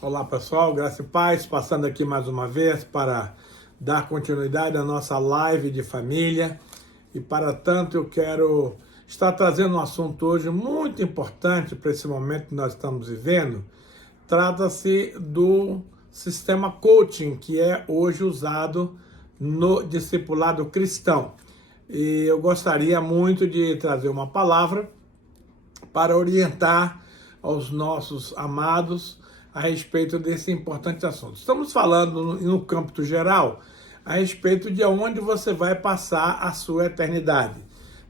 Olá pessoal, graça e paz, passando aqui mais uma vez para dar continuidade à nossa live de família e para tanto eu quero estar trazendo um assunto hoje muito importante para esse momento que nós estamos vivendo. Trata-se do sistema coaching que é hoje usado no discipulado cristão e eu gostaria muito de trazer uma palavra para orientar aos nossos amados a respeito desse importante assunto. Estamos falando no campo geral a respeito de onde você vai passar a sua eternidade.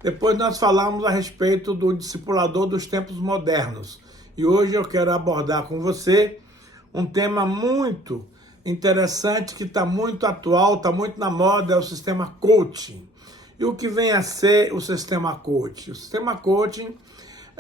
Depois nós falamos a respeito do discipulador dos tempos modernos. E hoje eu quero abordar com você um tema muito interessante que está muito atual, está muito na moda, é o sistema coaching. E o que vem a ser o sistema coaching? O sistema coaching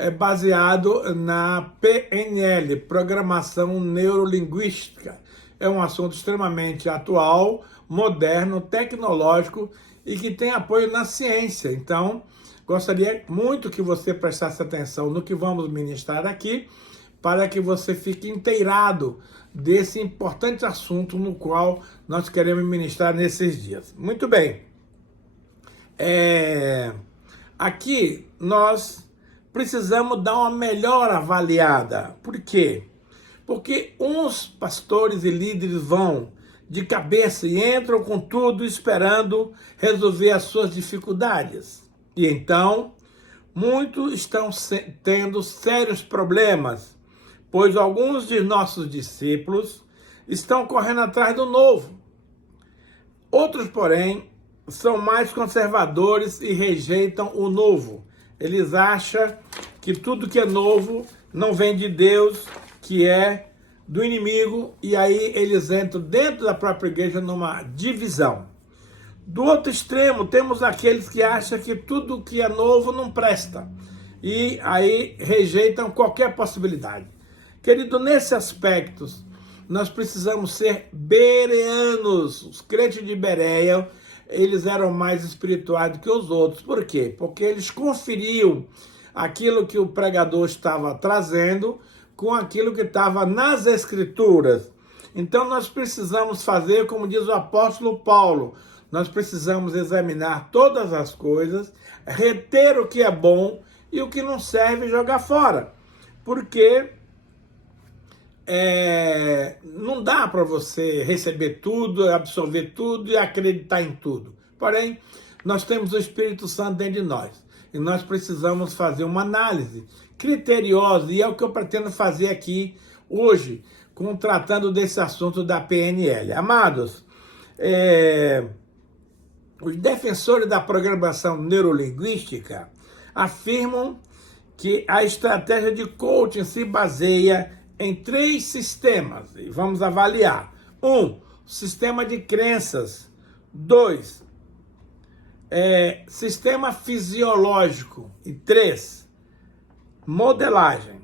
é baseado na PNL, Programação Neurolinguística. É um assunto extremamente atual, moderno, tecnológico e que tem apoio na ciência. Então, gostaria muito que você prestasse atenção no que vamos ministrar aqui, para que você fique inteirado desse importante assunto no qual nós queremos ministrar nesses dias. Muito bem. Aqui nós precisamos dar uma melhor avaliada. Por quê? Porque uns pastores e líderes vão de cabeça e entram com tudo esperando resolver as suas dificuldades. E então, muitos estão tendo sérios problemas, pois alguns de nossos discípulos estão correndo atrás do novo. Outros, porém, são mais conservadores e rejeitam o novo. Eles acham que tudo que é novo não vem de Deus, que é do inimigo, e aí eles entram dentro da própria igreja numa divisão. Do outro extremo, temos aqueles que acham que tudo que é novo não presta, e aí rejeitam qualquer possibilidade. Querido, nesse aspecto, nós precisamos ser bereanos. Os crentes de Bereia, eles eram mais espirituais do que os outros. Por quê? Porque eles conferiam aquilo que o pregador estava trazendo com aquilo que estava nas Escrituras. Então nós precisamos fazer, como diz o apóstolo Paulo, nós precisamos examinar todas as coisas, reter o que é bom e o que não serve jogar fora. Porque não dá para você receber tudo, absorver tudo e acreditar em tudo. Porém, nós temos o Espírito Santo dentro de nós e nós precisamos fazer uma análise criteriosa, e é o que eu pretendo fazer aqui hoje, tratando desse assunto da PNL. Amados, os defensores da programação neurolinguística afirmam que a estratégia de coaching se baseia em 3 sistemas, e vamos avaliar. 1, sistema de crenças. 2, sistema fisiológico. E 3, modelagem.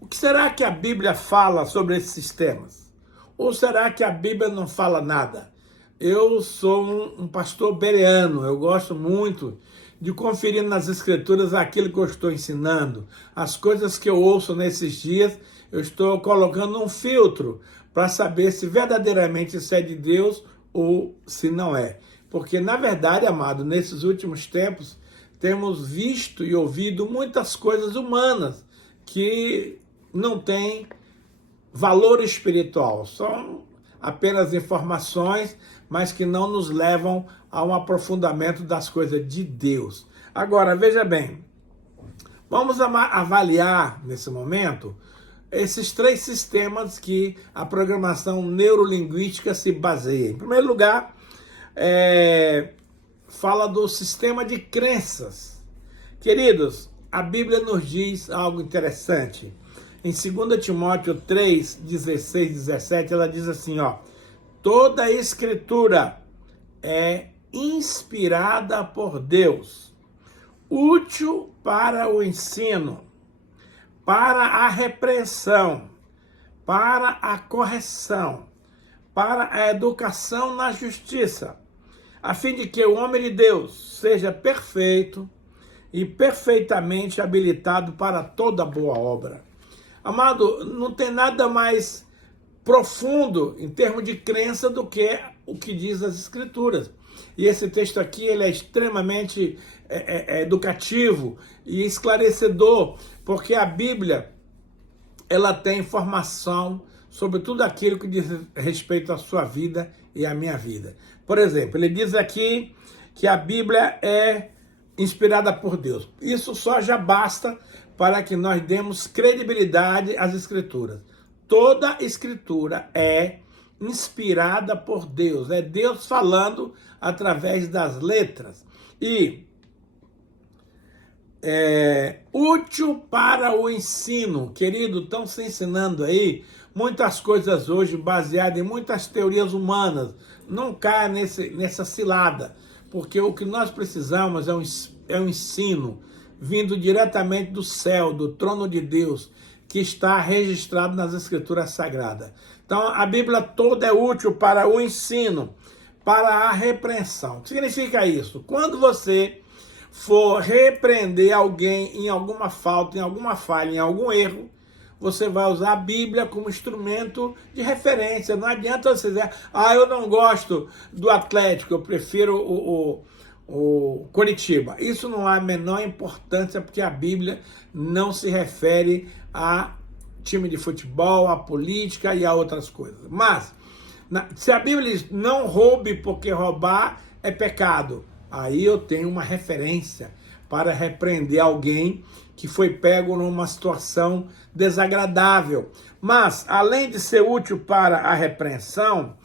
O que será que a Bíblia fala sobre esses sistemas? Ou será que a Bíblia não fala nada? Eu sou um pastor bereano, eu gosto muito de conferir nas Escrituras aquilo que eu estou ensinando. As coisas que eu ouço nesses dias, eu estou colocando um filtro para saber se verdadeiramente isso é de Deus ou se não é. Porque, na verdade, amado, nesses últimos tempos, temos visto e ouvido muitas coisas humanas que não têm valor espiritual. São apenas informações, mas que não nos levam a um aprofundamento das coisas de Deus. Agora, veja bem, vamos avaliar nesse momento esses 3 sistemas que a programação neurolinguística se baseia. Em primeiro lugar, fala do sistema de crenças. Queridos, a Bíblia nos diz algo interessante. Em 2 Timóteo 3, 16, 17, ela diz assim, toda a Escritura é inspirada por Deus, útil para o ensino, para a repreensão, para a correção, para a educação na justiça, a fim de que o homem de Deus seja perfeito e perfeitamente habilitado para toda boa obra. Amado, não tem nada mais profundo em termos de crença do que o que diz as Escrituras. E esse texto aqui ele é extremamente educativo e esclarecedor, porque a Bíblia ela tem informação sobre tudo aquilo que diz respeito à sua vida e à minha vida. Por exemplo, ele diz aqui que a Bíblia é inspirada por Deus. Isso só já basta para que nós demos credibilidade às Escrituras. Toda Escritura é inspirada por Deus. É Deus falando através das letras. E é útil para o ensino. Querido, estão se ensinando aí muitas coisas hoje baseadas em muitas teorias humanas. Não caia nessa cilada, porque o que nós precisamos é um ensino vindo diretamente do céu, do trono de Deus, que está registrado nas Escrituras Sagradas. Então, a Bíblia toda é útil para o ensino, para a repreensão. O que significa isso? Quando você for repreender alguém em alguma falta, em alguma falha, em algum erro, você vai usar a Bíblia como instrumento de referência. Não adianta você dizer, eu não gosto do Atlético, eu prefiro o Coritiba. Isso não há a menor importância, porque a Bíblia não se refere a time de futebol, a política e a outras coisas. Mas, se a Bíblia diz, não roube porque roubar é pecado, aí eu tenho uma referência para repreender alguém que foi pego numa situação desagradável. Mas, além de ser útil para a repreensão,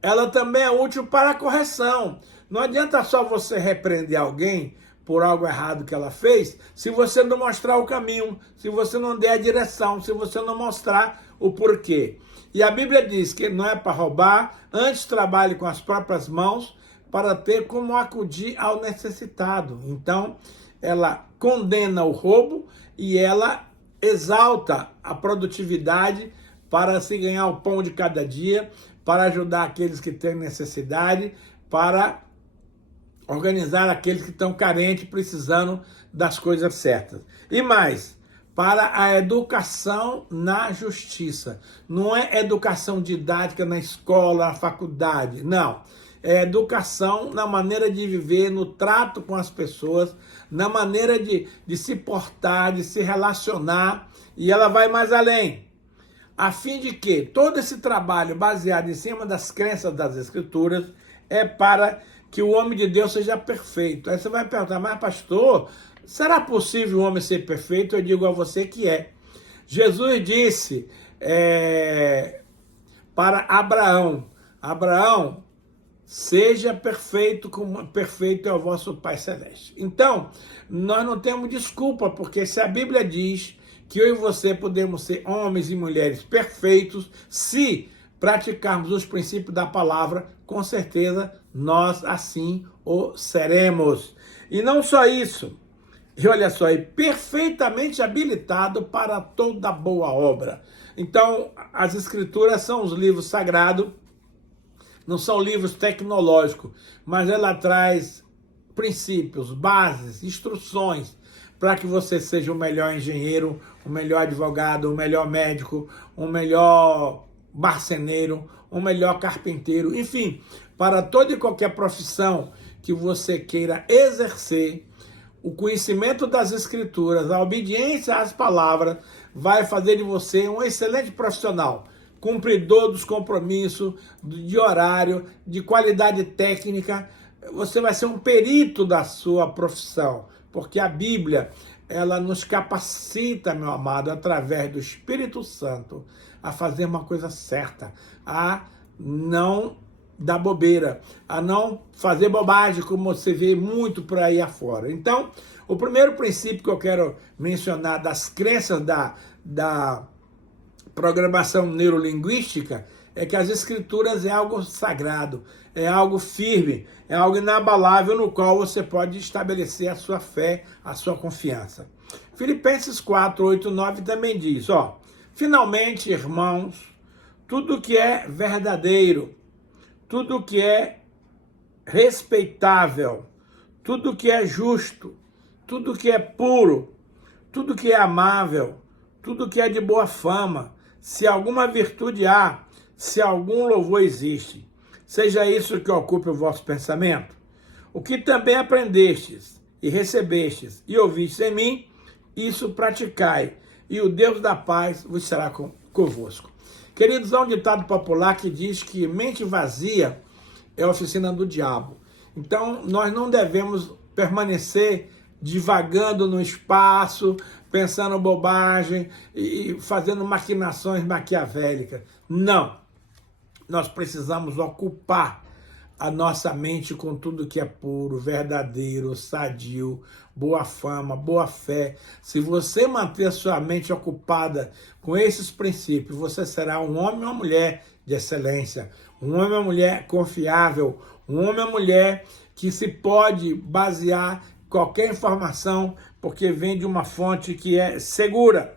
ela também é útil para a correção. Não adianta só você repreender alguém por algo errado que ela fez, se você não mostrar o caminho, se você não der a direção, se você não mostrar o porquê. E a Bíblia diz que não é para roubar, antes trabalhe com as próprias mãos para ter como acudir ao necessitado. Então, ela condena o roubo e ela exalta a produtividade para se ganhar o pão de cada dia, para ajudar aqueles que têm necessidade, para organizar aqueles que estão carentes, precisando das coisas certas. E mais, para a educação na justiça. Não é educação didática na escola, na faculdade, não. É educação na maneira de viver, no trato com as pessoas, na maneira de se portar, de se relacionar, e ela vai mais além. A fim de que todo esse trabalho baseado em cima das crenças das Escrituras é para que o homem de Deus seja perfeito. Aí você vai perguntar, mas pastor, será possível o homem ser perfeito? Eu digo a você que é. Jesus disse para Abraão, seja perfeito como perfeito é o vosso Pai Celeste. Então, nós não temos desculpa, porque se a Bíblia diz que eu e você podemos ser homens e mulheres perfeitos, se praticarmos os princípios da palavra, com certeza nós assim o seremos. E não só isso, e olha só, é perfeitamente habilitado para toda boa obra. Então, as Escrituras são os livros sagrados, não são livros tecnológicos, mas ela traz princípios, bases, instruções para que você seja o melhor engenheiro, o melhor advogado, o melhor médico, o melhor marceneiro, o melhor carpinteiro, enfim, para toda e qualquer profissão que você queira exercer, o conhecimento das Escrituras, a obediência às palavras, vai fazer de você um excelente profissional, cumpridor dos compromissos, de horário, de qualidade técnica. Você vai ser um perito da sua profissão, porque a Bíblia, ela nos capacita, meu amado, através do Espírito Santo, a fazer uma coisa certa, a não dar bobeira, a não fazer bobagem, como você vê muito por aí afora. Então, o primeiro princípio que eu quero mencionar das crenças da programação neurolinguística é que as Escrituras é algo sagrado, é algo firme, é algo inabalável no qual você pode estabelecer a sua fé, a sua confiança. Filipenses 4, 8, 9 também diz, finalmente, irmãos, tudo que é verdadeiro, tudo que é respeitável, tudo que é justo, tudo que é puro, tudo que é amável, tudo que é de boa fama, se alguma virtude há, se algum louvor existe, seja isso que ocupe o vosso pensamento. O que também aprendestes e recebestes e ouvistes em mim, isso praticai, e o Deus da paz vos será convosco. Queridos, há um ditado popular que diz que mente vazia é a oficina do diabo. Então, nós não devemos permanecer divagando no espaço, pensando bobagem e fazendo maquinações maquiavélicas. Não. Nós precisamos ocupar a nossa mente com tudo que é puro, verdadeiro, sadio, boa fama, boa fé. Se você manter a sua mente ocupada com esses princípios, você será um homem ou uma mulher de excelência, um homem ou uma mulher confiável, um homem ou uma mulher que se pode basear qualquer informação, porque vem de uma fonte que é segura.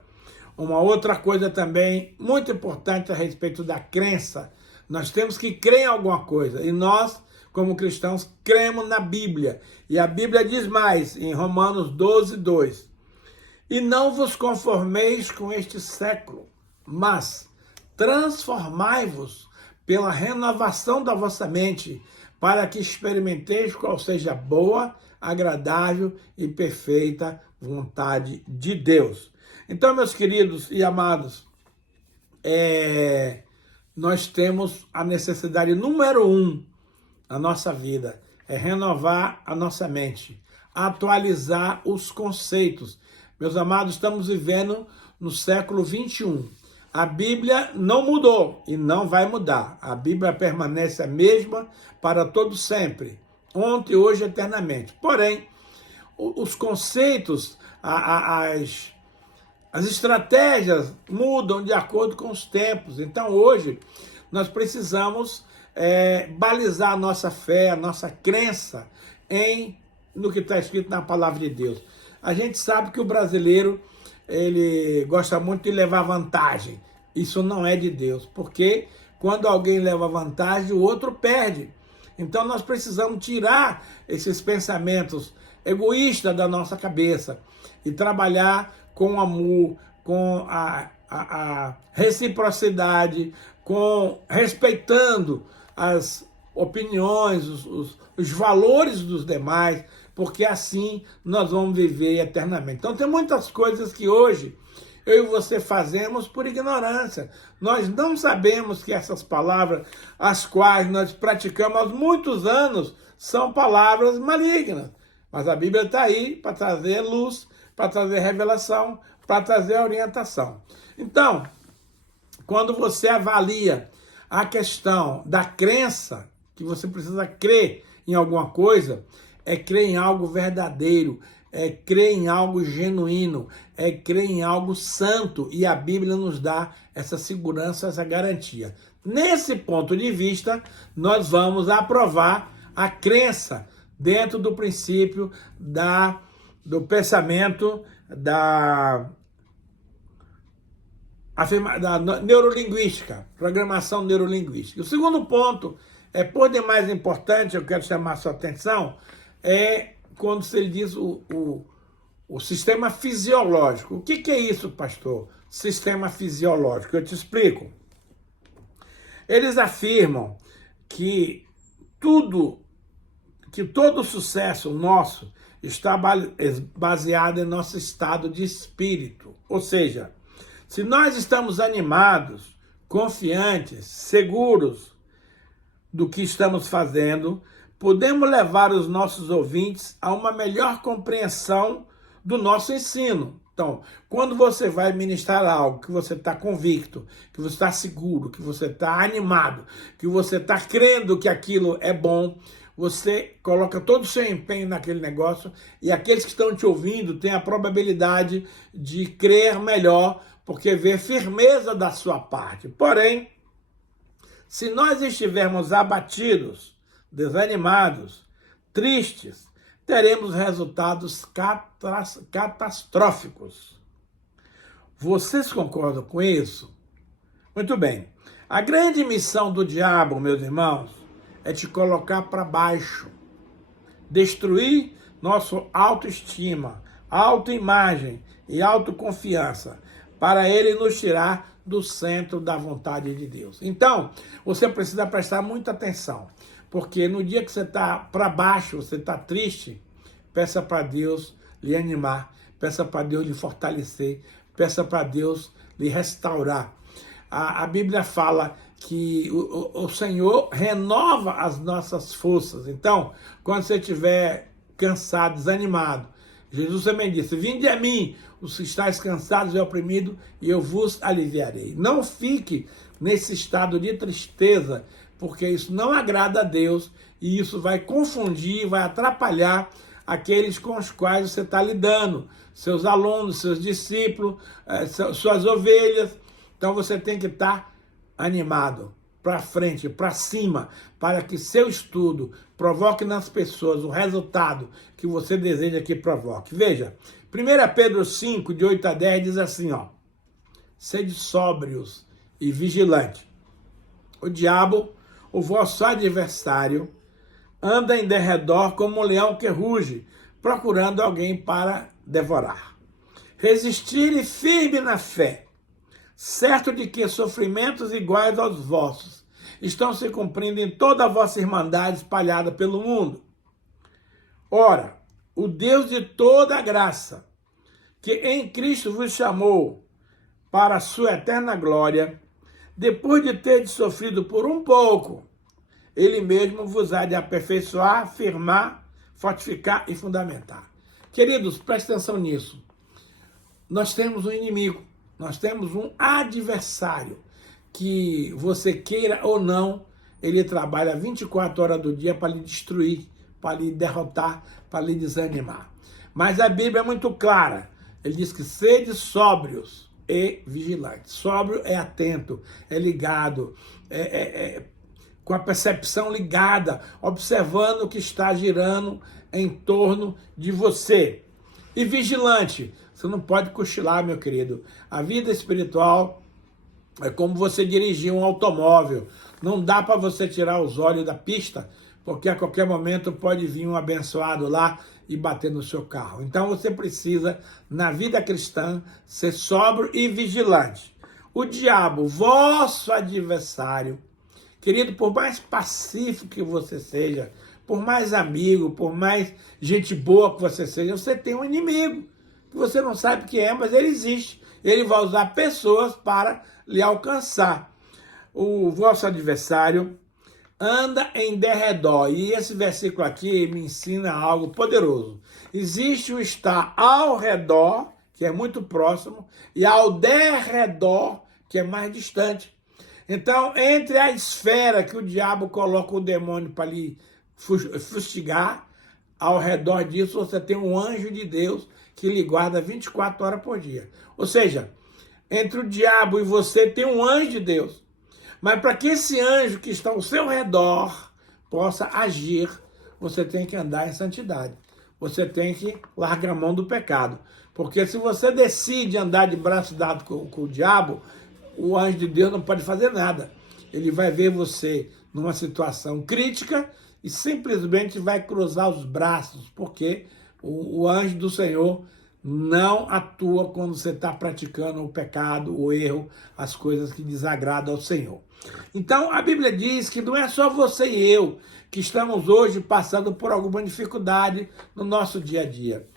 Uma outra coisa também muito importante a respeito da crença. Nós temos que crer em alguma coisa. E nós, como cristãos, cremos na Bíblia. E a Bíblia diz mais, em Romanos 12, 2. E não vos conformeis com este século, mas transformai-vos pela renovação da vossa mente, para que experimenteis qual seja a boa, agradável e perfeita vontade de Deus. Então, meus queridos e amados, nós temos a necessidade número 1 na nossa vida, é renovar a nossa mente, atualizar os conceitos. Meus amados, estamos vivendo no século 21. A Bíblia não mudou e não vai mudar. A Bíblia permanece a mesma para todo sempre, ontem, hoje, eternamente. Porém, os conceitos, as estratégias mudam de acordo com os tempos. Então, hoje, nós precisamos balizar a nossa fé, a nossa crença no que está escrito na palavra de Deus. A gente sabe que o brasileiro, ele gosta muito de levar vantagem. Isso não é de Deus, porque quando alguém leva vantagem, o outro perde. Então, nós precisamos tirar esses pensamentos egoístas da nossa cabeça e trabalhar com amor, com a reciprocidade, respeitando as opiniões, os valores dos demais, porque assim nós vamos viver eternamente. Então tem muitas coisas que hoje eu e você fazemos por ignorância. Nós não sabemos que essas palavras, as quais nós praticamos há muitos anos, são palavras malignas. Mas a Bíblia está aí para trazer luz, para trazer revelação, para trazer orientação. Então, quando você avalia a questão da crença, que você precisa crer em alguma coisa, é crer em algo verdadeiro, é crer em algo genuíno, é crer em algo santo, e a Bíblia nos dá essa segurança, essa garantia. Nesse ponto de vista, nós vamos aprovar a crença dentro do princípio do pensamento da neurolinguística, programação neurolinguística. O segundo ponto, por demais importante, eu quero chamar a sua atenção, é quando se diz o sistema fisiológico. O que é isso, pastor? Sistema fisiológico. Eu te explico. Eles afirmam que todo sucesso nosso está baseado em nosso estado de espírito. Ou seja, se nós estamos animados, confiantes, seguros do que estamos fazendo, podemos levar os nossos ouvintes a uma melhor compreensão do nosso ensino. Então, quando você vai ministrar algo que você está convicto, que você está seguro, que você está animado, que você está crendo que aquilo é bom, você coloca todo o seu empenho naquele negócio e aqueles que estão te ouvindo têm a probabilidade de crer melhor, porque vê firmeza da sua parte. Porém, se nós estivermos abatidos, desanimados, tristes, teremos resultados catastróficos. Vocês concordam com isso? Muito bem. A grande missão do diabo, meus irmãos, é te colocar para baixo, destruir nossa autoestima, autoimagem e autoconfiança, para ele nos tirar do centro da vontade de Deus. Então, você precisa prestar muita atenção, porque no dia que você está para baixo, você está triste, peça para Deus lhe animar, peça para Deus lhe fortalecer, peça para Deus lhe restaurar. A Bíblia fala que o Senhor renova as nossas forças. Então, quando você estiver cansado, desanimado, Jesus também disse: vinde a mim, os que estáis cansados e oprimidos, e eu vos aliviarei. Não fique nesse estado de tristeza, porque isso não agrada a Deus, e isso vai confundir, vai atrapalhar aqueles com os quais você está lidando, seus alunos, seus discípulos, suas ovelhas. Então você tem que estar animado, para frente, para cima, para que seu estudo provoque nas pessoas o resultado que você deseja que provoque. Veja, 1 Pedro 5, de 8 a 10, diz assim, ó: sede sóbrios e vigilantes. O diabo, o vosso adversário, anda em derredor como um leão que ruge, procurando alguém para devorar. Resistir firme na fé, certo de que sofrimentos iguais aos vossos estão se cumprindo em toda a vossa irmandade espalhada pelo mundo. Ora, o Deus de toda a graça, que em Cristo vos chamou para a sua eterna glória, depois de ter sofrido por um pouco, ele mesmo vos há de aperfeiçoar, firmar, fortificar e fundamentar. Queridos, preste atenção nisso. Nós temos um inimigo, nós temos um adversário, que você queira ou não, ele trabalha 24 horas do dia para lhe destruir, para lhe derrotar, para lhe desanimar. Mas a Bíblia é muito clara, ele diz que sede sóbrios e vigilantes. Sóbrio é atento, é ligado, com a percepção ligada, observando o que está girando em torno de você. E vigilante, você não pode cochilar, meu querido. A vida espiritual é como você dirigir um automóvel. Não dá para você tirar os olhos da pista, porque a qualquer momento pode vir um abençoado lá e bater no seu carro. Então você precisa, na vida cristã, ser sóbrio e vigilante. O diabo, vosso adversário, querido, por mais pacífico que você seja, por mais amigo, por mais gente boa que você seja, você tem um inimigo, que você não sabe o que é, mas ele existe. Ele vai usar pessoas para lhe alcançar. O vosso adversário anda em derredor. E esse versículo aqui me ensina algo poderoso. Existe o estar ao redor, que é muito próximo, e ao derredor, que é mais distante. Então, entre a esfera que o diabo coloca o demônio para lhe fustigar, ao redor disso você tem um anjo de Deus que lhe guarda 24 horas por dia. Ou seja, entre o diabo e você tem um anjo de Deus. Mas para que esse anjo que está ao seu redor possa agir, você tem que andar em santidade. Você tem que largar a mão do pecado. Porque se você decide andar de braço dado com o diabo, o anjo de Deus não pode fazer nada. Ele vai ver você numa situação crítica e simplesmente vai cruzar os braços, porque o anjo do Senhor não atua quando você está praticando o pecado, o erro, as coisas que desagradam ao Senhor. Então, a Bíblia diz que não é só você e eu que estamos hoje passando por alguma dificuldade no nosso dia a dia.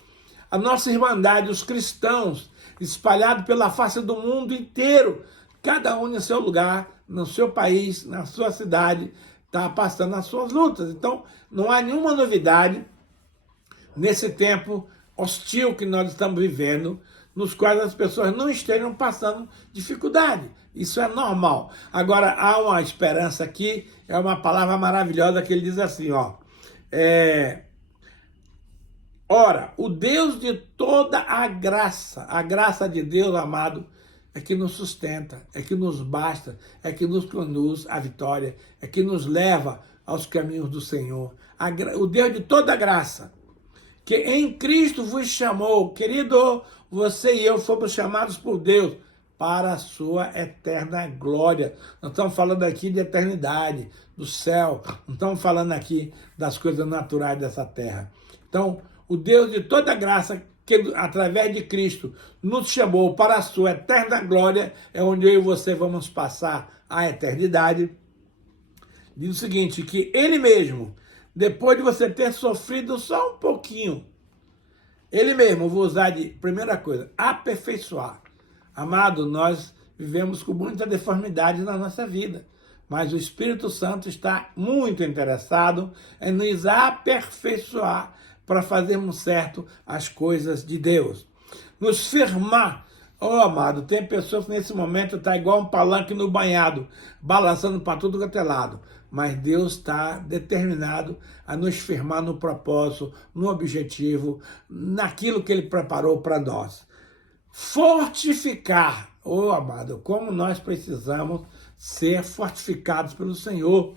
A nossa irmandade, os cristãos, espalhados pela face do mundo inteiro, cada um em seu lugar, no seu país, na sua cidade, está passando as suas lutas. Então, não há nenhuma novidade nesse tempo hostil que nós estamos vivendo, nos quais as pessoas não estejam passando dificuldade. Isso é normal. Agora, há uma esperança aqui, é uma palavra maravilhosa que ele diz assim, ó. Ora, o Deus de toda a graça de Deus, amado, é que nos sustenta, é que nos basta, é que nos conduz à vitória, é que nos leva aos caminhos do Senhor. O Deus de toda a graça, que em Cristo vos chamou, querido, você e eu fomos chamados por Deus para a sua eterna glória. Nós estamos falando aqui de eternidade, do céu, não estamos falando aqui das coisas naturais dessa terra. Então, o Deus de toda graça que através de Cristo nos chamou para a sua eterna glória, é onde eu e você vamos passar a eternidade. Diz o seguinte, que ele mesmo, depois de você ter sofrido só um pouquinho, ele mesmo, vou usar de primeira coisa, aperfeiçoar. Amado, nós vivemos com muita deformidade na nossa vida, mas o Espírito Santo está muito interessado em nos aperfeiçoar para fazermos certo as coisas de Deus. Nos firmar. Oh, amado, tem pessoas que nesse momento estão igual um palanque no banhado, balançando para tudo quanto é lado. Mas Deus está determinado a nos firmar no propósito, no objetivo, naquilo que Ele preparou para nós. Fortificar. Oh, amado, como nós precisamos ser fortificados pelo Senhor.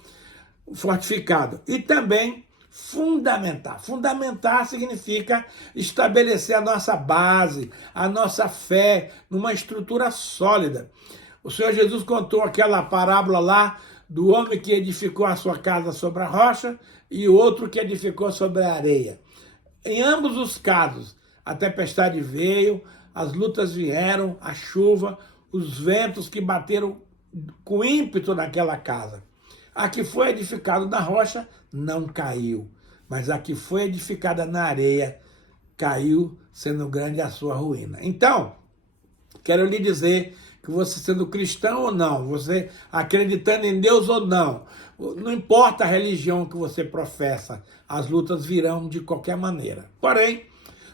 Fortificado. E também fundamentar. Fundamentar significa estabelecer a nossa base, a nossa fé, numa estrutura sólida. O Senhor Jesus contou aquela parábola lá do homem que edificou a sua casa sobre a rocha e outro que edificou sobre a areia. Em ambos os casos, a tempestade veio, as lutas vieram, a chuva, os ventos que bateram com ímpeto naquela casa. A que foi edificada na rocha não caiu, mas a que foi edificada na areia caiu, sendo grande a sua ruína. Então, quero lhe dizer que você sendo cristão ou não, você acreditando em Deus ou não, não importa a religião que você professa, as lutas virão de qualquer maneira. Porém,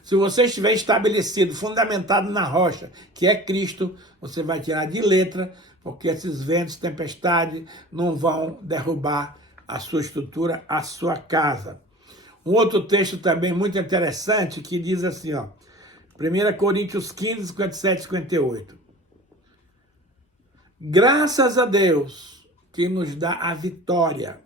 se você estiver estabelecido, fundamentado na rocha, que é Cristo, você vai tirar de letra, porque esses ventos, tempestade, não vão derrubar a sua estrutura, a sua casa. Um outro texto também muito interessante que diz assim, ó, 1 Coríntios 15, 57 e 58. Graças a Deus que nos dá a vitória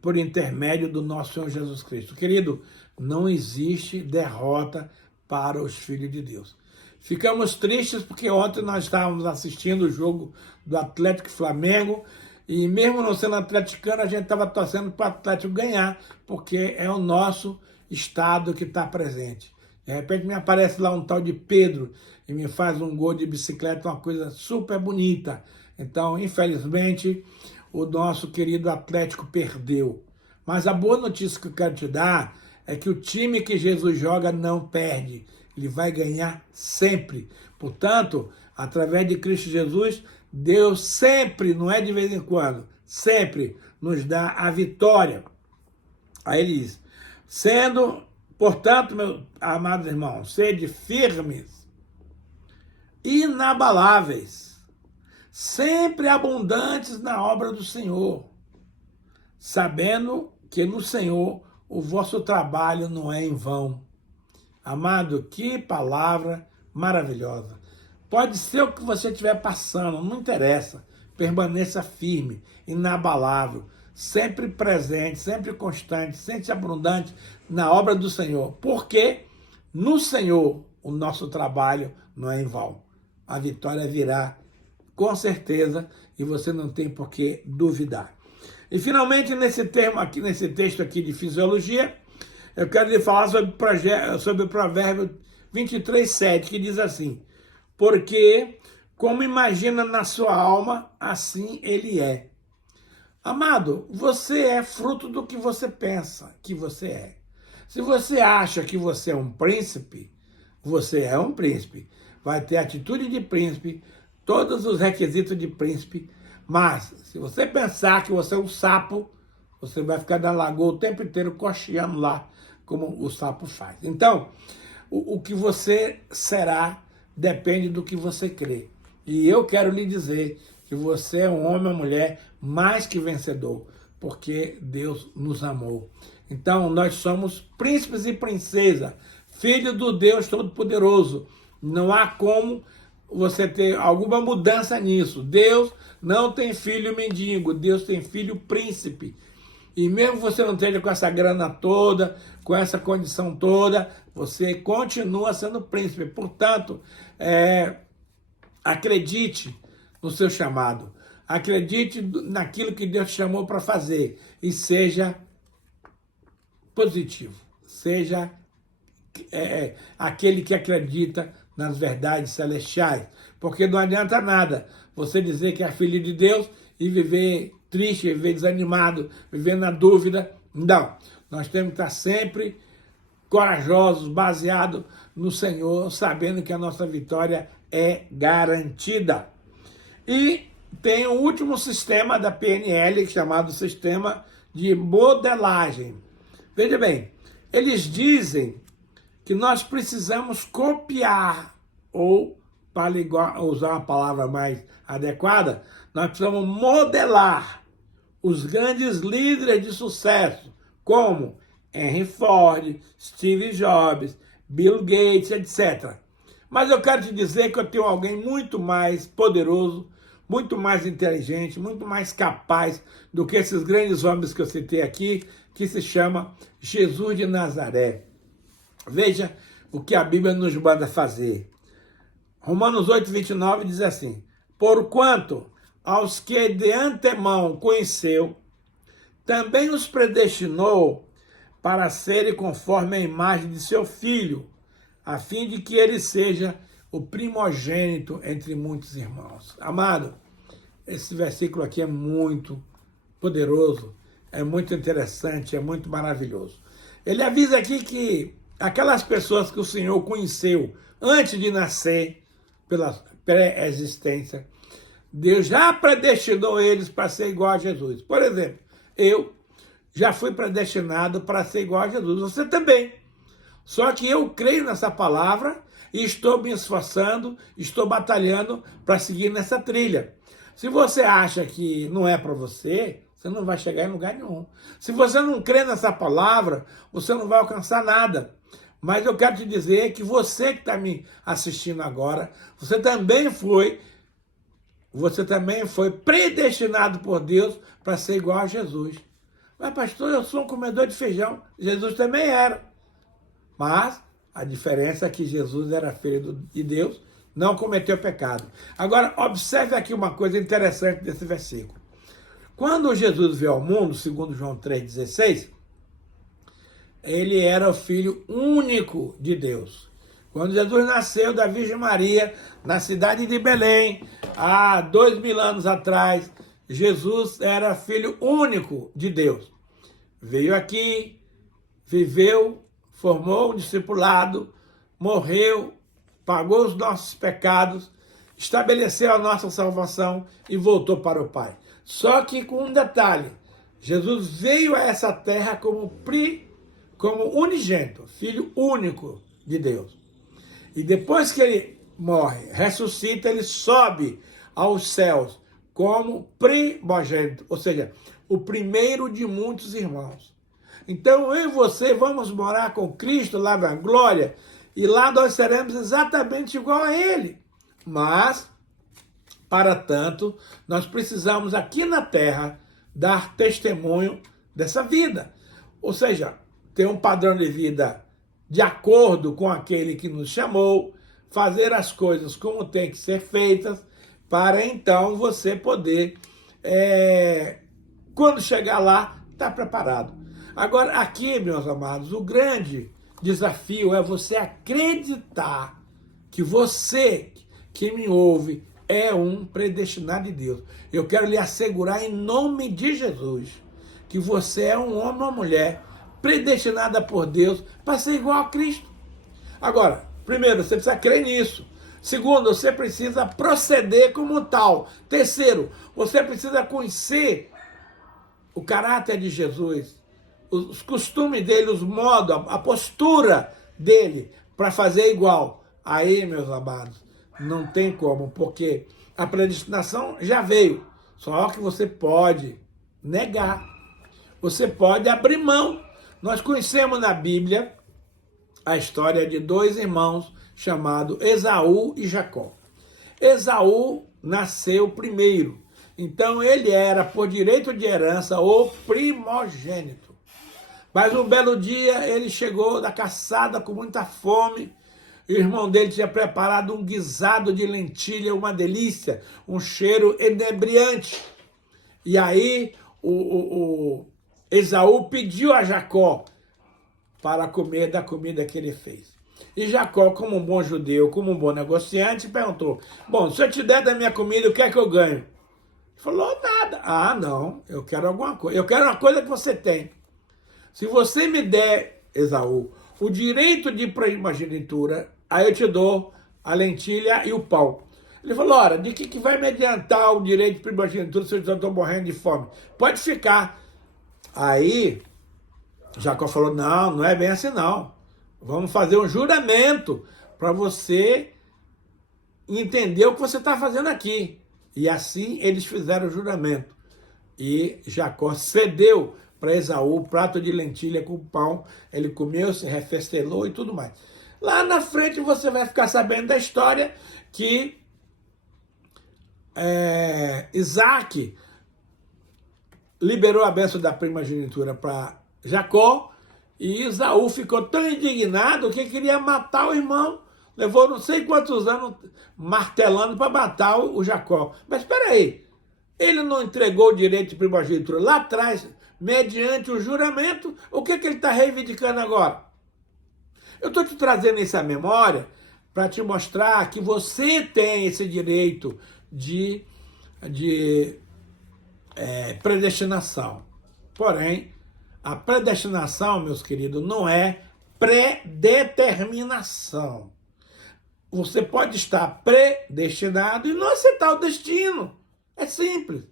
por intermédio do nosso Senhor Jesus Cristo. Querido, não existe derrota para os filhos de Deus. Ficamos tristes porque ontem nós estávamos assistindo o jogo do Atlético e Flamengo e mesmo não sendo atleticano, a gente estava torcendo para o Atlético ganhar, porque é o nosso estado que está presente. De repente me aparece lá um tal de Pedro e me faz um gol de bicicleta, uma coisa super bonita. Então, infelizmente, o nosso querido Atlético perdeu. Mas a boa notícia que eu quero te dar é que o time que Jesus joga não perde. Ele vai ganhar sempre. Portanto, através de Cristo Jesus, Deus sempre, não é de vez em quando, sempre nos dá a vitória. Aí ele diz, portanto, meus amados irmãos, sede firmes, inabaláveis, sempre abundantes na obra do Senhor, sabendo que no Senhor o vosso trabalho não é em vão. Amado, que palavra maravilhosa. Pode ser o que você estiver passando, não interessa. Permaneça firme, inabalável, sempre presente, sempre constante, sempre abundante na obra do Senhor. Porque no Senhor o nosso trabalho não é em vão. A vitória virá com certeza e você não tem por que duvidar. E finalmente, nesse texto aqui de fisiologia, eu quero lhe falar sobre o provérbio 23, 7, que diz assim, porque como imagina na sua alma, assim ele é. Amado, você é fruto do que você pensa que você é. Se você acha que você é um príncipe, você é um príncipe. Vai ter atitude de príncipe, todos os requisitos de príncipe, mas se você pensar que você é um sapo, você vai ficar na lagoa o tempo inteiro cocheando lá, como o sapo faz. Então, o que você será depende do que você crê. E eu quero lhe dizer que você é um homem ou mulher mais que vencedor, porque Deus nos amou. Então, nós somos príncipes e princesa, filho do Deus Todo-Poderoso. Não há como você ter alguma mudança nisso. Deus não tem filho mendigo, Deus tem filho príncipe. E mesmo você não esteja com essa grana toda, com essa condição toda, você continua sendo príncipe. Portanto, acredite no seu chamado. Acredite naquilo que Deus te chamou para fazer. E seja positivo. Seja aquele que acredita nas verdades celestiais. Porque não adianta nada você dizer que é filho de Deus e viver triste, viver desanimado, viver na dúvida. Não, nós temos que estar sempre corajosos, baseados no Senhor, sabendo que a nossa vitória é garantida. E tem o último sistema da PNL, chamado Sistema de Modelagem. Veja bem, eles dizem que nós precisamos copiar, ou, para usar uma palavra mais adequada, nós precisamos modelar os grandes líderes de sucesso, como Henry Ford, Steve Jobs, Bill Gates, etc. Mas eu quero te dizer que eu tenho alguém muito mais poderoso, muito mais inteligente, muito mais capaz do que esses grandes homens que eu citei aqui, que se chama Jesus de Nazaré. Veja o que a Bíblia nos manda fazer. Romanos 8:29 diz assim: porquanto aos que de antemão conheceu, também os predestinou para serem conforme a imagem de seu Filho, a fim de que ele seja o primogênito entre muitos irmãos. Amado, esse versículo aqui é muito poderoso, é muito interessante, é muito maravilhoso. Ele avisa aqui que aquelas pessoas que o Senhor conheceu antes de nascer, pela pré-existência, Deus já predestinou eles para ser igual a Jesus. Por exemplo, eu já fui predestinado para ser igual a Jesus. Você também. Só que eu creio nessa palavra e estou me esforçando, estou batalhando para seguir nessa trilha. Se você acha que não é para você, você não vai chegar em lugar nenhum. Se você não crê nessa palavra, você não vai alcançar nada. Mas eu quero te dizer que você que está me assistindo agora, você também foi predestinado por Deus para ser igual a Jesus. Mas, pastor, eu sou um comedor de feijão. Jesus também era. Mas a diferença é que Jesus era filho de Deus, não cometeu pecado. Agora, observe aqui uma coisa interessante desse versículo. Quando Jesus veio ao mundo, segundo João 3,16, ele era o filho único de Deus. Quando Jesus nasceu da Virgem Maria, na cidade de Belém, há 2000 anos atrás, Jesus era filho único de Deus. Veio aqui, viveu, formou um discipulado, morreu, pagou os nossos pecados, estabeleceu a nossa salvação e voltou para o Pai. Só que com um detalhe, Jesus veio a essa terra como unigênito, filho único de Deus. E depois que ele morre, ressuscita, ele sobe aos céus como primogênito, ou seja, o primeiro de muitos irmãos. Então eu e você vamos morar com Cristo lá na glória, e lá nós seremos exatamente igual a ele. Mas, para tanto, nós precisamos aqui na terra dar testemunho dessa vida. Ou seja, ter um padrão de vida de acordo com aquele que nos chamou, fazer as coisas como tem que ser feitas, para então você poder, quando chegar lá, estar preparado. Agora, aqui, meus amados, o grande desafio é você acreditar que você, que me ouve, é um predestinado de Deus. Eu quero lhe assegurar, em nome de Jesus, que você é um homem ou mulher predestinada por Deus para ser igual a Cristo. Agora, primeiro, você precisa crer nisso. Segundo, você precisa proceder como tal. Terceiro, você precisa conhecer o caráter de Jesus, os costumes dele, os modos, a postura dele para fazer igual. Aí, meus amados, não tem como, porque a predestinação já veio. Só que você pode negar. Você pode abrir mão. Nós conhecemos na Bíblia a história de dois irmãos chamados Esaú e Jacó. Esaú nasceu primeiro. Então ele era, por direito de herança, o primogênito. Mas um belo dia ele chegou da caçada com muita fome. O irmão dele tinha preparado um guisado de lentilha, uma delícia, um cheiro inebriante. E aí o Esaú pediu a Jacó: para comer da comida que ele fez. E Jacó, como um bom judeu, como um bom negociante, perguntou, bom, se eu te der da minha comida, o que é que eu ganho? Ele falou, nada. Ah, não, eu quero alguma coisa. Eu quero uma coisa que você tem. Se você me der, Esaú, o direito de primogenitura, aí eu te dou a lentilha e o pão. Ele falou, ora, de que vai me adiantar o direito de primogenitura se eu já estou morrendo de fome? Pode ficar. Aí, Jacó falou, não, não é bem assim não. Vamos fazer um juramento para você entender o que você está fazendo aqui. E assim eles fizeram o juramento. E Jacó cedeu para Esaú o prato de lentilha com pão. Ele comeu, se refestelou e tudo mais. Lá na frente você vai ficar sabendo da história que Isaac liberou a bênção da primogenitura para Jacó, e Esaú ficou tão indignado que queria matar o irmão. Levou não sei quantos anos martelando para matar o Jacó. Mas espera aí, ele não entregou o direito de primogenitura lá atrás, mediante o juramento? O que ele está reivindicando agora? Eu estou te trazendo isso à memória para te mostrar que você tem esse direito de predestinação. Porém, a predestinação, meus queridos, não é predeterminação. Você pode estar predestinado e não aceitar o destino. É simples.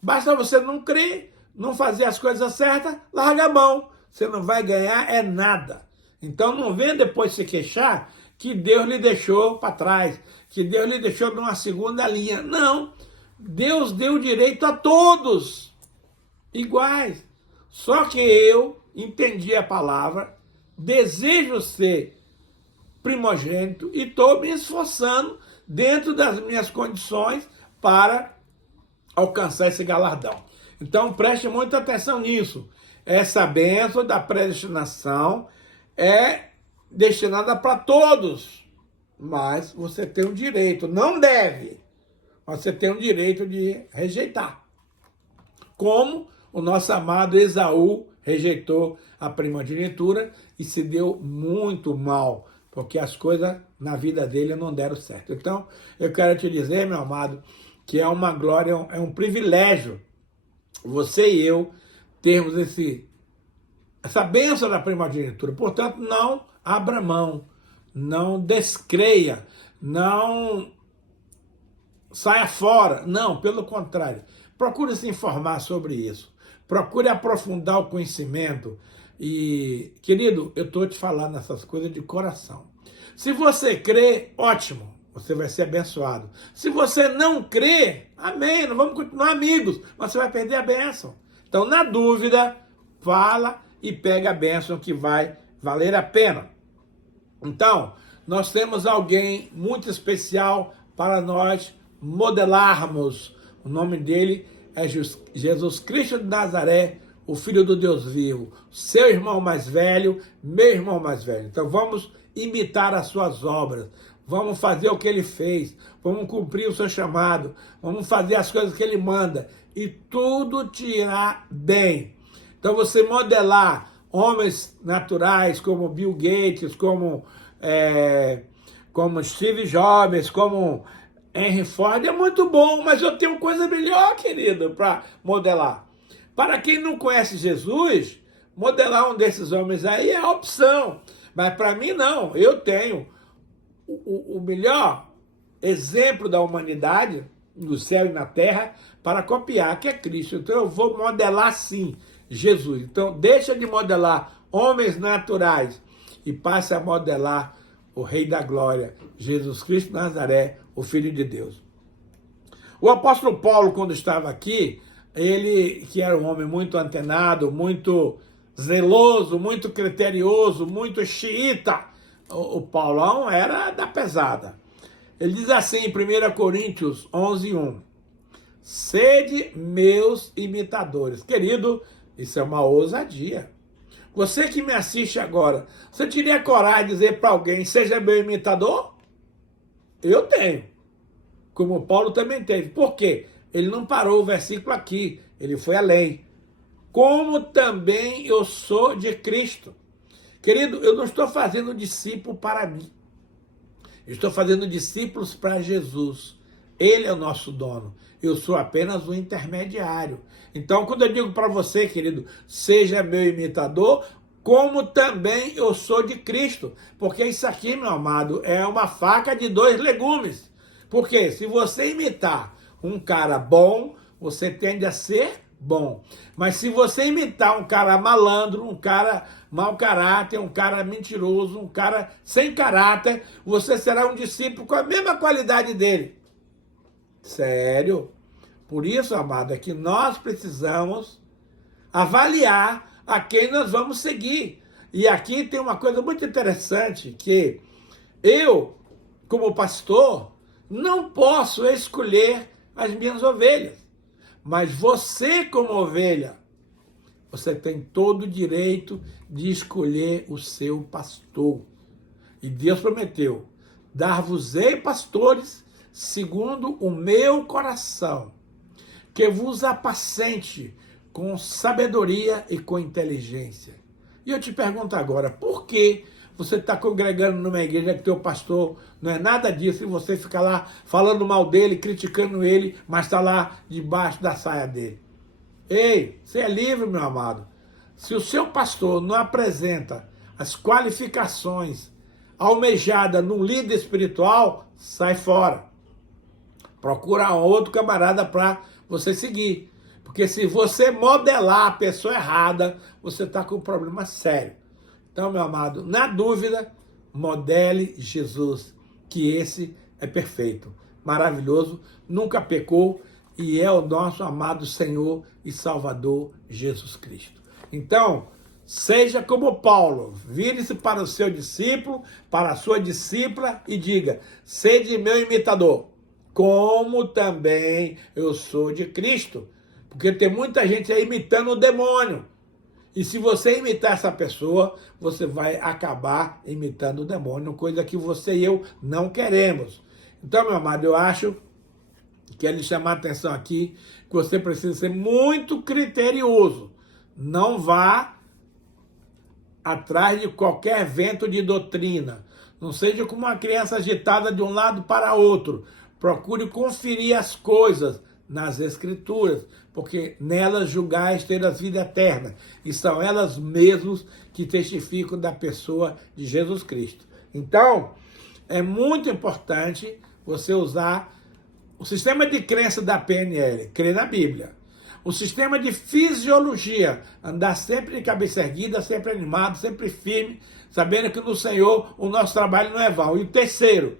Basta você não crer, não fazer as coisas certas, larga a mão. Você não vai ganhar nada. Então não venha depois se queixar que Deus lhe deixou para trás, que Deus lhe deixou numa segunda linha. Não. Deus deu direito a todos iguais. Só que eu entendi a palavra, desejo ser primogênito e estou me esforçando dentro das minhas condições para alcançar esse galardão. Então preste muita atenção nisso. Essa bênção da predestinação é destinada para todos, mas você tem o direito, não deve, você tem o direito de rejeitar. Como o nosso amado Esaú rejeitou a primogenitura e se deu muito mal, porque as coisas na vida dele não deram certo. Então, eu quero te dizer, meu amado, que é uma glória, é um privilégio você e eu termos essa bênção da primogenitura. Portanto, não abra mão, não descreia, não saia fora. Não, pelo contrário. Procure se informar sobre isso. Procure aprofundar o conhecimento. E, querido, eu estou te falando essas coisas de coração. Se você crê, ótimo, você vai ser abençoado. Se você não crê, amém, nós vamos continuar amigos, mas você vai perder a bênção. Então, na dúvida, fala e pega a bênção que vai valer a pena. Então, nós temos alguém muito especial para nós modelarmos. O nome dele é Jesus Cristo de Nazaré, o Filho do Deus vivo, seu irmão mais velho, meu irmão mais velho. Então vamos imitar as suas obras, vamos fazer o que ele fez, vamos cumprir o seu chamado, vamos fazer as coisas que ele manda e tudo te irá bem. Então você modelar homens naturais como Bill Gates, como Steve Jobs, como Henry Ford é muito bom, mas eu tenho coisa melhor, querido, para modelar. Para quem não conhece Jesus, modelar um desses homens aí é a opção. Mas para mim não, eu tenho o melhor exemplo da humanidade, no céu e na terra, para copiar, que é Cristo. Então eu vou modelar sim Jesus. Então deixa de modelar homens naturais e passe a modelar o Rei da Glória, Jesus Cristo de Nazaré, o Filho de Deus. O apóstolo Paulo, quando estava aqui, ele, que era um homem muito antenado, muito zeloso, muito criterioso, muito xiita, o Paulão era da pesada. Ele diz assim em 1 Coríntios 11:1, sede meus imitadores. Querido, isso é uma ousadia. Você que me assiste agora, você teria coragem de dizer para alguém, seja meu imitador? Eu tenho. Como Paulo também teve. Por quê? Ele não parou o versículo aqui, ele foi além. Como também eu sou de Cristo. Querido, eu não estou fazendo discípulo para mim. Eu estou fazendo discípulos para Jesus. Ele é o nosso dono. Eu sou apenas um intermediário. Então, quando eu digo para você, querido, seja meu imitador, como também eu sou de Cristo. Porque isso aqui, meu amado, é uma faca de dois legumes. Porque se você imitar um cara bom, você tende a ser bom. Mas se você imitar um cara malandro, um cara mau caráter, um cara mentiroso, um cara sem caráter, você será um discípulo com a mesma qualidade dele. Sério? Por isso, amado, é que nós precisamos avaliar a quem nós vamos seguir. E aqui tem uma coisa muito interessante, que eu, como pastor, não posso escolher as minhas ovelhas. Mas você, como ovelha, você tem todo o direito de escolher o seu pastor. E Deus prometeu, dar-vos-ei pastores segundo o meu coração, que vos apacente com sabedoria e com inteligência. E eu te pergunto agora, por que você está congregando numa igreja que teu pastor não é nada disso e você fica lá falando mal dele, criticando ele, mas está lá debaixo da saia dele? Ei, você é livre, meu amado. Se o seu pastor não apresenta as qualificações almejadas num líder espiritual, sai fora. Procura outro camarada para você seguir. Porque se você modelar a pessoa errada, você está com um problema sério. Então, meu amado, na dúvida, modele Jesus, que esse é perfeito, maravilhoso, nunca pecou e é o nosso amado Senhor e Salvador Jesus Cristo. Então, seja como Paulo, vire-se para o seu discípulo, para a sua discípula e diga, sede meu imitador, como também eu sou de Cristo. Porque tem muita gente aí imitando o demônio. E se você imitar essa pessoa, você vai acabar imitando o demônio, coisa que você e eu não queremos. Então, meu amado, eu acho que ele chamar a atenção aqui, que você precisa ser muito criterioso. Não vá atrás de qualquer vento de doutrina. Não seja como uma criança agitada de um lado para outro. Procure conferir as coisas nas Escrituras, porque nelas julgais ter a vida eterna. E são elas mesmas que testificam da pessoa de Jesus Cristo. Então, é muito importante você usar o sistema de crença da PNL, crer na Bíblia. O sistema de fisiologia, andar sempre de cabeça erguida, sempre animado, sempre firme, sabendo que no Senhor o nosso trabalho não é vão. E o terceiro,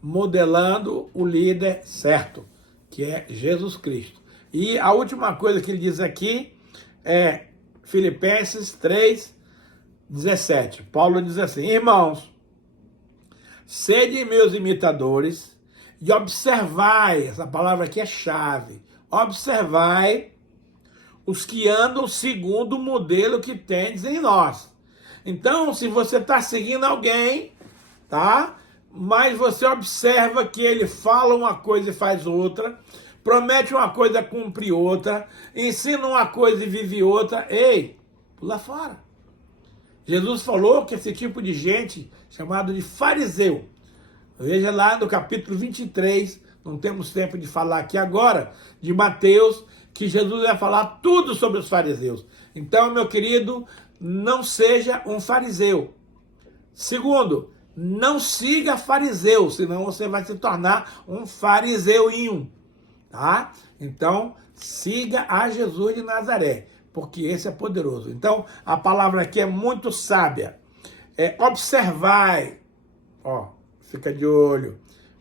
modelando o líder certo, que é Jesus Cristo. E a última coisa que ele diz aqui é Filipenses 3:17. Paulo diz assim, irmãos, sede meus imitadores e observai, essa palavra aqui é chave, observai os que andam segundo o modelo que tendes em nós. Então, se você está seguindo alguém, tá? Mas você observa que ele fala uma coisa e faz outra, promete uma coisa, cumpre outra, ensina uma coisa e vive outra, ei, pula fora. Jesus falou que esse tipo de gente, chamado de fariseu, veja lá no capítulo 23, não temos tempo de falar aqui agora, de Mateus, que Jesus vai falar tudo sobre os fariseus. Então, meu querido, não seja um fariseu. Segundo, não siga fariseu, senão você vai se tornar um fariseuinho, tá? Então, siga a Jesus de Nazaré, porque esse é poderoso. Então, a palavra aqui é muito sábia. Observai, ó, fica de olho,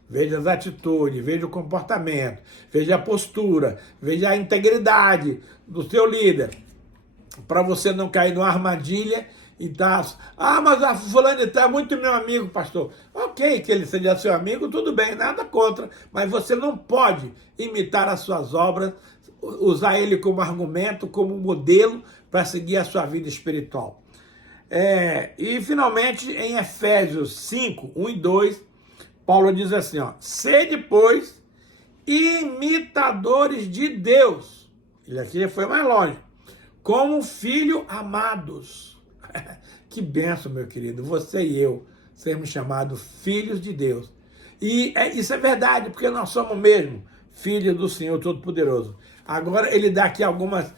veja as atitudes, veja o comportamento, veja a postura, veja a integridade do seu líder, para você não cair numa armadilha e tá, mas a fulana é muito meu amigo, pastor. Ok, que ele seja seu amigo, tudo bem, nada contra, mas você não pode imitar as suas obras, usar ele como argumento, como modelo para seguir a sua vida espiritual. E finalmente, em Efésios 5, 1 e 2, Paulo diz assim, ó, sede, pois, imitadores de Deus. Ele aqui foi mais longe. Como filhos amados. Que benção, meu querido, você e eu sermos chamados filhos de Deus. E isso é verdade, porque nós somos mesmo filhos do Senhor Todo-Poderoso. Agora ele dá aqui algumas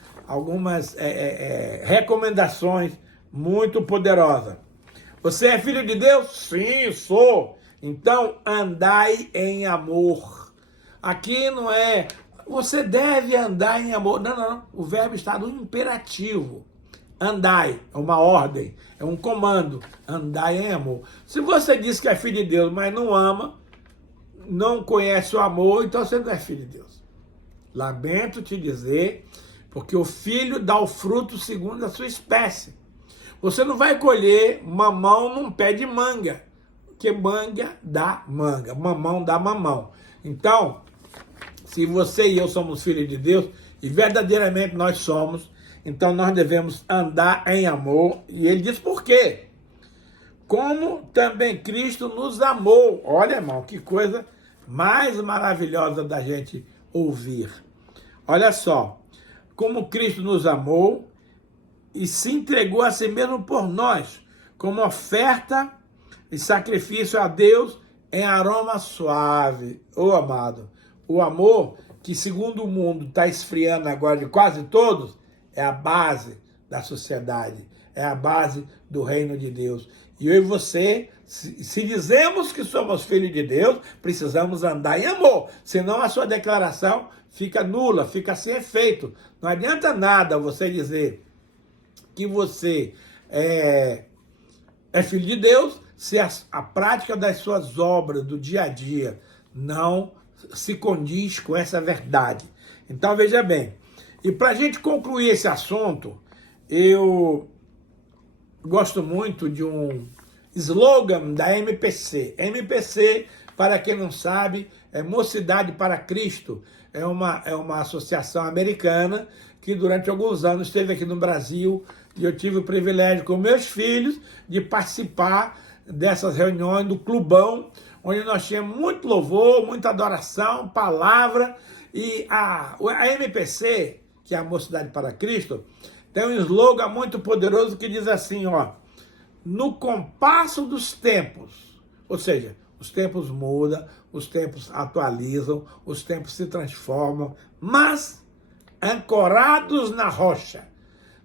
recomendações muito poderosas. Você é filho de Deus? Sim, sou. Então andai em amor. Aqui não é você deve andar em amor. Não, não. O verbo está no imperativo. Andai, é uma ordem, é um comando. Andai em amor. Se você diz que é filho de Deus, mas não ama, não conhece o amor, então você não é filho de Deus. Lamento te dizer, porque o filho dá o fruto segundo a sua espécie. Você não vai colher mamão num pé de manga, porque manga dá manga, mamão dá mamão. Então, se você e eu somos filhos de Deus, e verdadeiramente nós somos, então nós devemos andar em amor. E ele diz por quê? Como também Cristo nos amou. Olha, irmão, que coisa mais maravilhosa da gente ouvir. Olha só, como Cristo nos amou e se entregou a si mesmo por nós, como oferta e sacrifício a Deus em aroma suave. Ô amado, o amor que segundo o mundo está esfriando agora de quase todos, é a base da sociedade, é a base do reino de Deus. E eu e você, se dizemos que somos filhos de Deus, precisamos andar em amor, senão a sua declaração fica nula, fica sem efeito. Não adianta nada você dizer que você é filho de Deus se a prática das suas obras do dia a dia não se condiz com essa verdade. Então veja bem, e para a gente concluir esse assunto, eu gosto muito de um slogan da MPC. MPC, para quem não sabe, é Mocidade para Cristo. É uma associação americana que durante alguns anos esteve aqui no Brasil e eu tive o privilégio com meus filhos de participar dessas reuniões do clubão, onde nós tínhamos muito louvor, muita adoração, palavra. E a MPC, que é a Mocidade para Cristo, tem um slogan muito poderoso que diz assim, ó: no compasso dos tempos, ou seja, os tempos mudam, os tempos atualizam, os tempos se transformam, mas ancorados na rocha.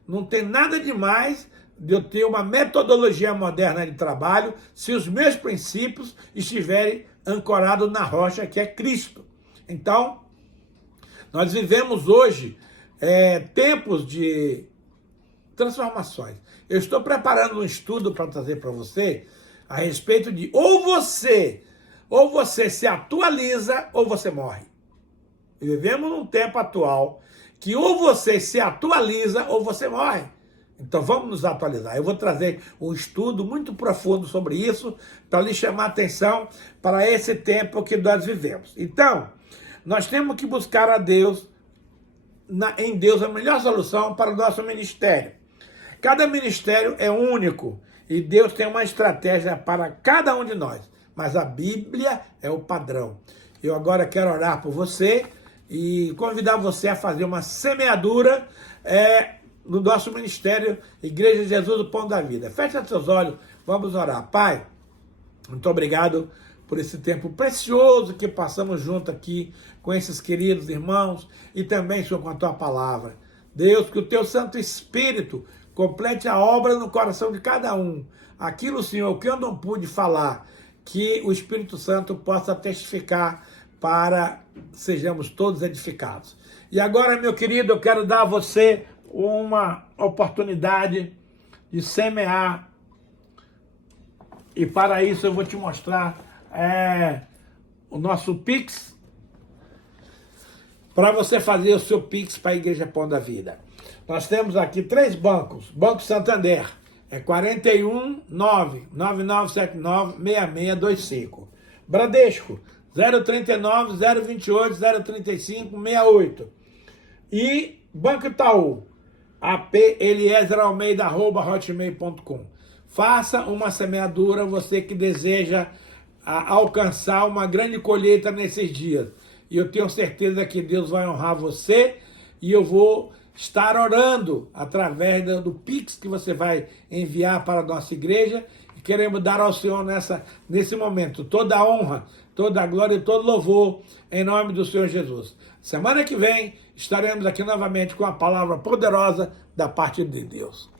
Não tem nada demais de eu ter uma metodologia moderna de trabalho se os meus princípios estiverem ancorados na rocha, que é Cristo. Então, nós vivemos hoje tempos de transformações. Eu estou preparando um estudo para trazer para você a respeito de ou você se atualiza ou você morre. E vivemos num tempo atual que ou você se atualiza ou você morre. Então vamos nos atualizar. Eu vou trazer um estudo muito profundo sobre isso para lhe chamar a atenção para esse tempo que nós vivemos. Então, nós temos que buscar a Deus, em Deus, a melhor solução para o nosso ministério. Cada ministério é único e Deus tem uma estratégia para cada um de nós, mas a Bíblia é o padrão. Eu agora quero orar por você e convidar você a fazer uma semeadura no nosso ministério, Igreja de Jesus, o Pão da Vida. Feche seus olhos, vamos orar. Pai, muito obrigado por esse tempo precioso que passamos junto aqui com esses queridos irmãos e também, Senhor, com a Tua palavra. Deus, que o Teu Santo Espírito complete a obra no coração de cada um. Aquilo, Senhor, que eu não pude falar, que o Espírito Santo possa testificar para sejamos todos edificados. E agora, meu querido, eu quero dar a você uma oportunidade de semear. E para isso eu vou te mostrar o nosso Pix, para você fazer o seu Pix para a Igreja Pão da Vida. Nós temos aqui 3 bancos. Banco Santander é 419-9979-6625. Bradesco 039-028-035-68. E Banco Itaú, aplieseralmeida@hotmail.com. Faça uma semeadura, você que deseja alcançar uma grande colheita nesses dias. E eu tenho certeza que Deus vai honrar você e eu vou estar orando através do Pix que você vai enviar para a nossa igreja. E queremos dar ao Senhor nesse momento toda a honra, toda a glória e todo louvor em nome do Senhor Jesus. Semana que vem estaremos aqui novamente com a palavra poderosa da parte de Deus.